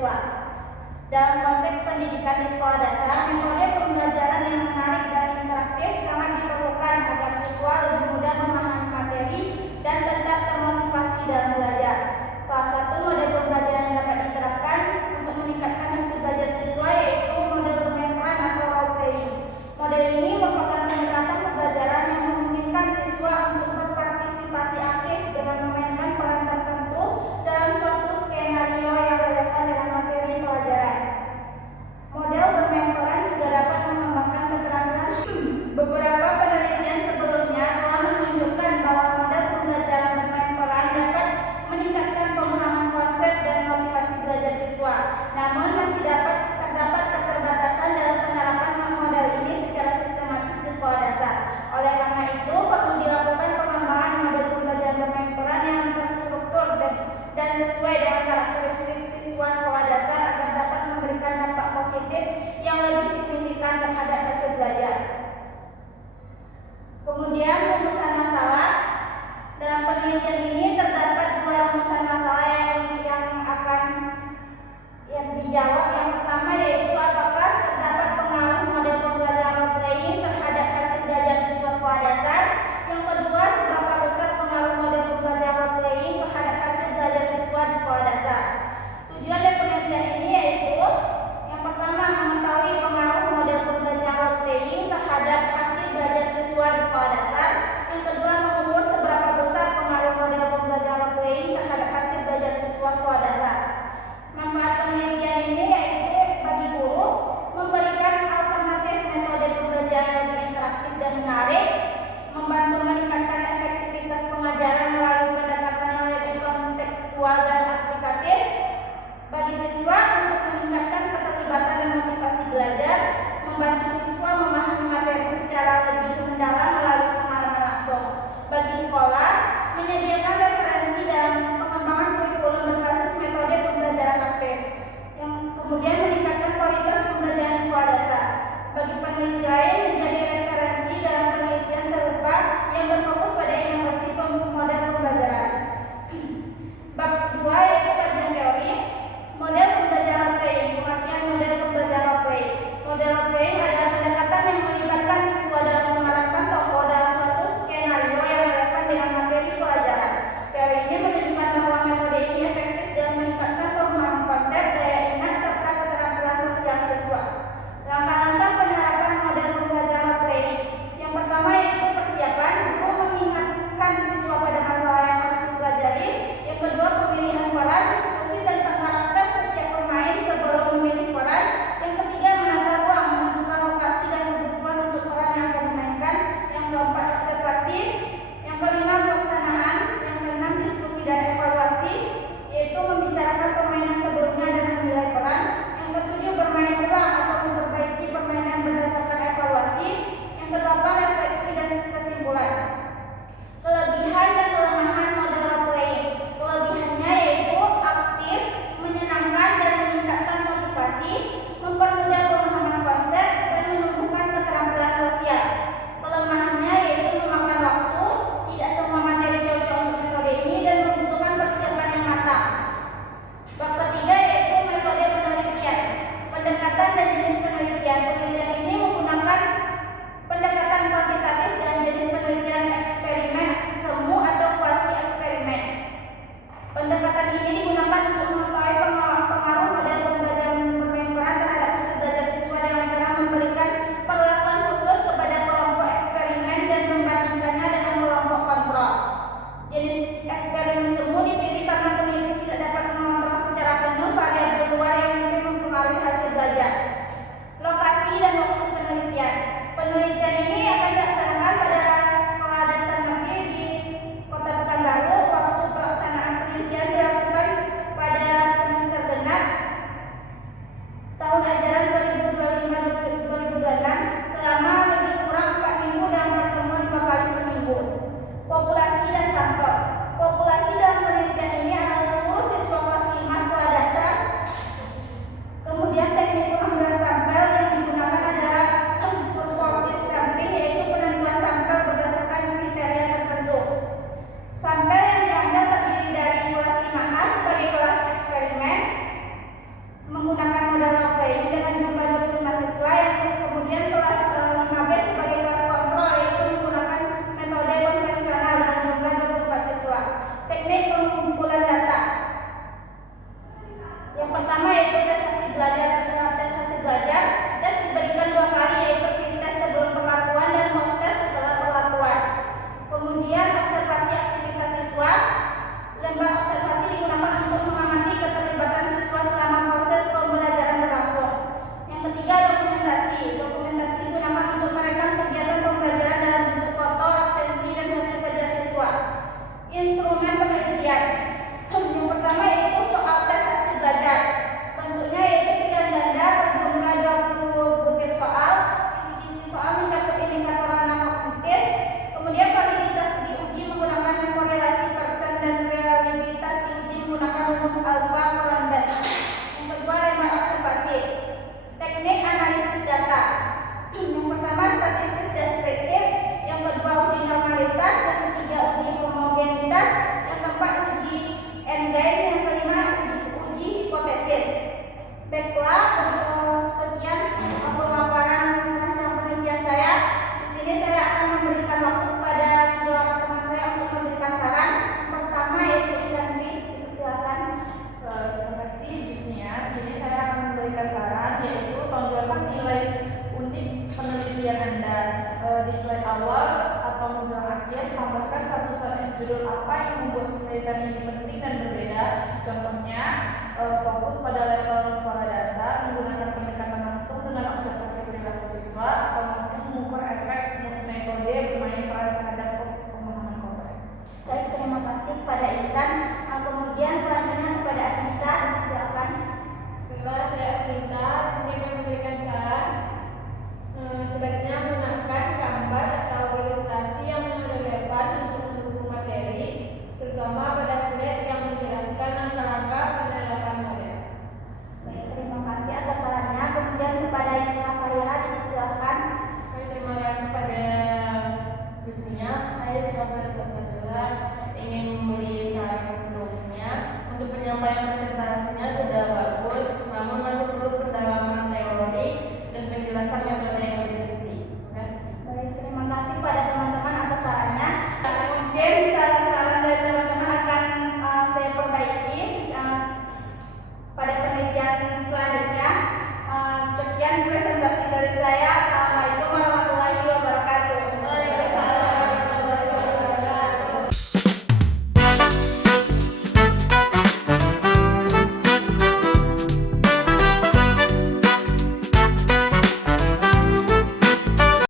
siswa. Dalam konteks pendidikan di sekolah dasar, metode pembelajaran yang menarik dan interaktif sangat diperlukan agar siswa lebih mudah memahami materi dan tetap termotivasi dalam belajar. Salah satu model pembelajaran yang dapat diterapkan untuk meningkatkan hasil belajar siswa yaitu model bermain peran atau role playing. Model ini merupakan pendekatan pembelajaran yang memungkinkan siswa untuk berpartisipasi aktif dengan memainkan peran tertentu dalam suatu skenario yang relevan dengan materi pelajaran. Model bermain peran juga dapat mengembangkan keterampilan. Beberapa penelitian sebelumnya telah menunjukkan bahwa model pembelajaran bermain peran dapat meningkatkan pemahaman konsep dan motivasi belajar siswa. Namun masih terdapat keterbatasan dalam penerapan model ini secara sistematis di sekolah dasar. Oleh karena itu, perlu dilakukan pengembangan model pembelajaran bermain peran yang terstruktur dan sesuai dengan karakteristik siswa sekolah dasar agar dapat memberikan dampak positif yang lebih signifikan terhadap hasil belajar. Kemudian rumusan masalah. Dalam penelitian ini terdapat dua rumusan masalah yang dijawab. Yang pertama yaitu apakah terdapat pengaruh model pembelajaran role playing terhadap hasil belajar siswa sekolah dasar. Yang kedua, seberapa besar pengaruh model pembelajaran role playing terhadap hasil belajar siswa di sekolah dasar. Tujuan dari penelitian ini yaitu yang pertama mengetahui pengaruh model pembelajaran role playing terhadap hasil belajar siswa di sekolah dasar. Yang kedua, mengukur seberapa besar pengaruh model pembelajaran role playing terhadap hasil belajar siswa sekolah dasar. Manfaat penelitian ini yaitu bagi guru memberikan alternatif metode pembelajaran yang lebih interaktif dan menarik, membantu meningkatkan efektivitas pengajaran melalui pendekatan yang lebih kontekstual dan aplikatif bagi siswa untuk meningkatkan keterlibatan dan motivasi belajar, membantu siswa memahami materi secara lebih mendalam melalui pengalaman langsung. Bagi sekolah, menyediakan referensi dan pengembangan kurikulum berbasis metode pembelajaran aktif yang kemudian meningkatkan kualitas pembelajaran di sekolah dasar. Bagi peneliti lain, menjadi referensi dalam penelitian serupa yang berfokus pada inovasi model pembelajaran. Bab 2 yaitu kajian teori. Model pembelajaran playing. Pengertian model pembelajaran playing. Model playing adalah pendekatan yang melibatkan siswa dalam memerankan tokoh dalam suatu skenario yang relevan dengan materi pelajaran. Teori ini menunjukkan bahwa metode ini efektif dalam meningkatkan pemahaman konsep, daya ingat, serta keterampilan sosial siswa. Langkah-langkah penerapan model pembelajaran playing. Yang pertama yaitu persiapan. Guru mengingatkan siswa pada masalah yang harus dipelajari. Yang kedua, pemilihan peran, diskusi tentang karakter setiap pemain sebelum memilih peran. Yang ketiga, menata ruang, menentukan lokasi dan kebutuhan untuk peran yang akan dimainkan. Yang keempat, observasi. Yang kelima, pelaksanaan. Yang keenam, diskusi dan evaluasi, yaitu membicarakan permainan sebelumnya dan menilai peran. Yang ketujuh, bermain ulang atau memperbaiki permainan berdasarkan evaluasi. Yang kedelapan, refleksi dan kesimpulan. Kelebihan dan kelemahan model role playing. Kelebihannya yaitu aktif, menyenangkan dan meningkatkan motivasi, mempermudah pemahaman konsep dan menumbuhkan keterampilan sosial. Kelemahannya yaitu memakan waktu, tidak semua materi cocok untuk metode ini dan membutuhkan persiapan yang matang. Bab ketiga yaitu metode penelitian. Pendekatan dan jenis penelitian. Penelitian ini menggunakan pendekatan kuantitatif dan jenis penelitian eksperimen semu atau kuasi eksperimen. Pendekatan ini digunakan untuk mengetahui pengaruh model pembelajaran bermain peran terhadap hasil belajar siswa dengan cara memberikan perlakuan khusus kepada kelompok eksperimen dan membandingkannya dengan kelompok kontrol. Jenis eksperimen semu dipilih karena peneliti tidak dapat mengontrol secara penuh variabel luar yang mungkin mempengaruhi hasil belajar. Lokasi dan waktu penelitian. Penelitian ini akan dilaksanakan pada sekolah dasar negeri di Kota Pekanbaru. Waktu pelaksanaan penelitian dilakukan apa yang membuat penelitian ini penting dan